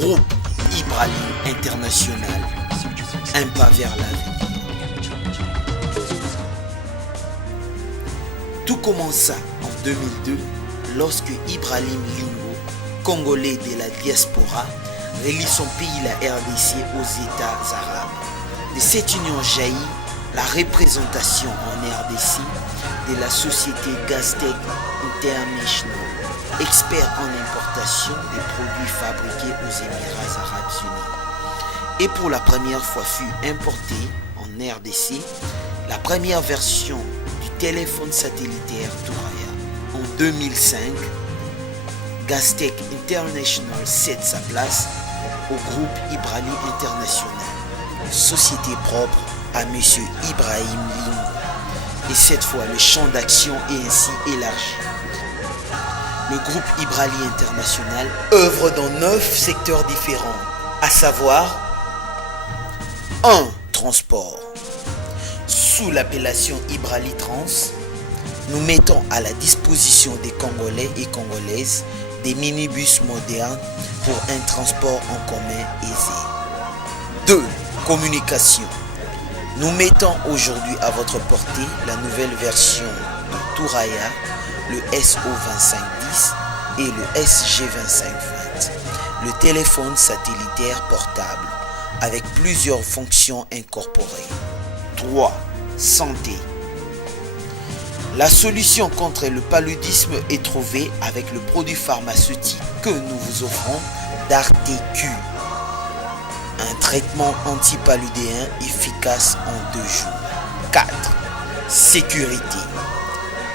Groupe Ibrahim International, un pas vers l'avenir. Tout commença en 2002 lorsque Ibrahim Lingo, congolais de la diaspora, relie son pays, la RDC, aux États arabes. De cette union jaillit la représentation en RDC de la société Gastec International, expert en importation des produits fabriqués aux Émirats arabes unis. Et pour la première fois fut importée en RDC la première version du téléphone satellitaire Touraya. En 2005, Gastec International cède sa place au groupe Ibrahim International, société propre à M. Ibrahim Lingo. Et cette fois, le champ d'action est ainsi élargi. Le groupe Ibrahim International œuvre dans 9 secteurs différents, à savoir 1. Transport. Sous l'appellation Ibrahim Trans, nous mettons à la disposition des Congolais et Congolaises des minibus modernes pour un transport en commun aisé. 2. Communication. Nous mettons aujourd'hui à votre portée la nouvelle version de Touraya, le SO2510 et le SG2520, le téléphone satellitaire portable avec plusieurs fonctions incorporées. 3. Santé. La solution contre le paludisme est trouvée avec le produit pharmaceutique que nous vous offrons d'Artecu, un traitement antipaludéen efficace en 2 jours. 4. Sécurité.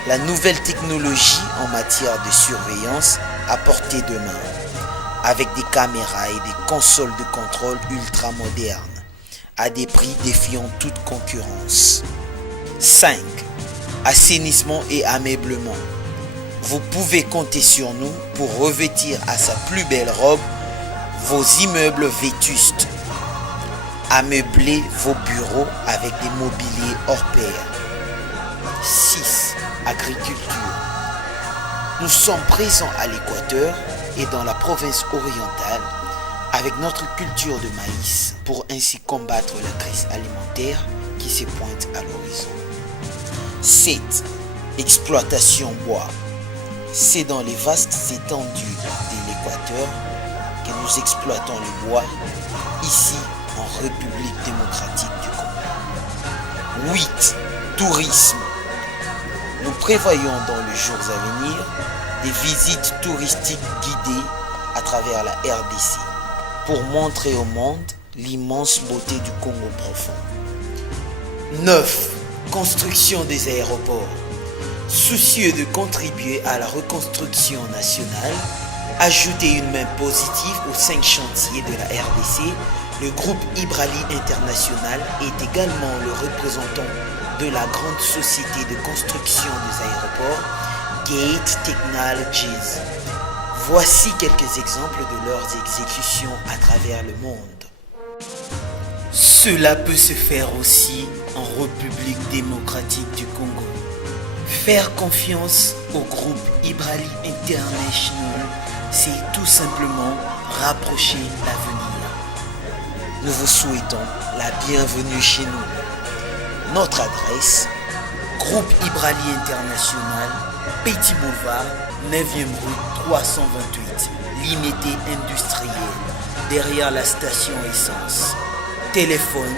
La nouvelle technologie en matière de surveillance à portée de main, avec des caméras et des consoles de contrôle ultra modernes, à des prix défiant toute concurrence. 5. Assainissement et ameublement. Vous pouvez compter sur nous pour revêtir à sa plus belle robe vos immeubles vétustes. Ameubler vos bureaux avec des mobiliers hors pair. 6. Agriculture. Nous sommes présents à l'Équateur et dans la province orientale avec notre culture de maïs pour ainsi combattre la crise alimentaire qui se pointe à l'horizon. 7. Exploitation bois. C'est dans les vastes étendues de l'Équateur que nous exploitons le bois, ici en République démocratique du Congo. 8. Tourisme. Nous prévoyons dans les jours à venir des visites touristiques guidées à travers la RDC pour montrer au monde l'immense beauté du Congo profond. 9. Construction des aéroports. Soucieux de contribuer à la reconstruction nationale, ajouter une main positive aux 5 chantiers de la RDC, le groupe Ibrahim International est également le représentant de la grande société de construction des aéroports Gate Technologies. Voici quelques exemples de leurs exécutions à travers le monde. Cela peut se faire aussi en République démocratique du Congo. Faire confiance au groupe Ibrahim International, c'est tout simplement rapprocher l'avenir. Nous vous souhaitons la bienvenue chez nous. Notre adresse, groupe Ibrahim International, Petit Boulevard, 9e rue 328, Limité industriel, derrière la station essence. Téléphone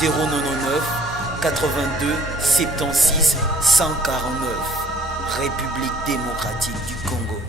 099 82 76 149, République démocratique du Congo.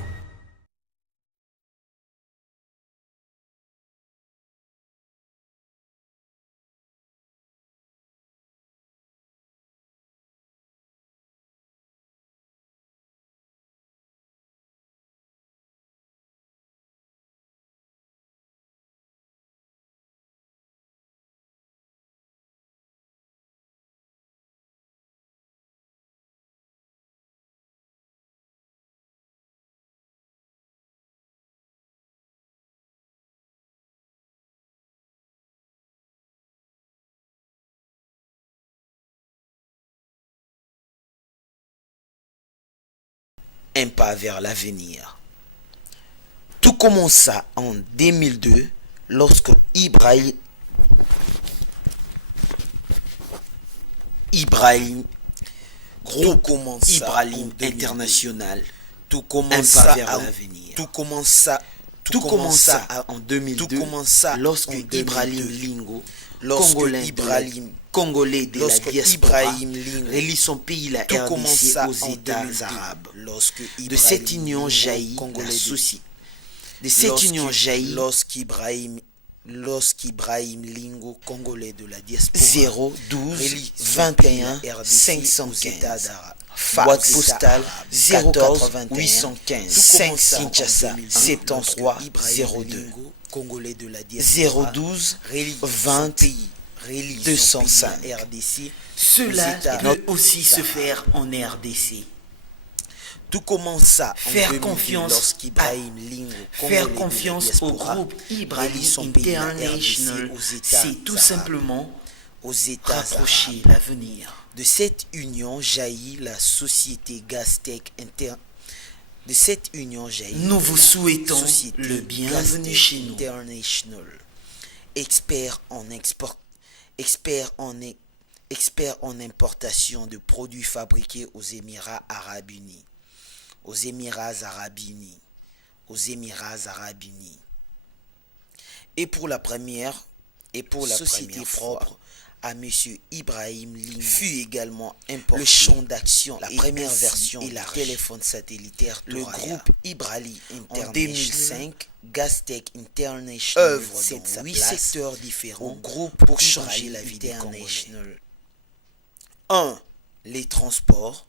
Un pas vers l'avenir. Tout commença en 2002 lorsque Groupe Ibrahim International, Tout commença vers l'avenir. Tout commença En 2002 lorsque Ibrahim Lingo, Congolais de la diaspora, relie son pays, la RDC, aux États arabes. De cette union jaillit la société. De cette union jaillit lorsqu'Ibrahim Lingo, Congolais de la diaspora, 012 21 515. Boîte postale 014 815 5 Kinshasa 73 02 Congolais de la diaspora, 012 20 205 RDC. Cela peut aussi se faire en RDC. Tout commença en Faire 2002 confiance lorsqu'Ibrahim Lingo, Faire confiance au groupe Ibrahim International, c'est tout simplement aux États rapprocher arabes. l'avenir. De cette union jaillit la société Gastec De cette union jaillit Nous vous souhaitons société le bienvenu Gastec chez nous. International, expert en importation de produits fabriqués aux Émirats Arabes Unis. Et pour la première Société fois, propre à M. Ibrahim Lingo fut également importé le champ d'action, la et première ainsi version du élargi. téléphone satellitaire Le Thoraya. groupe Ibrahim En International 2005, Gastec International œuvre cède dans sa 8 place secteurs différents au groupe pour changer Ibrahim la vie des Congolais. International. 1. Les transports,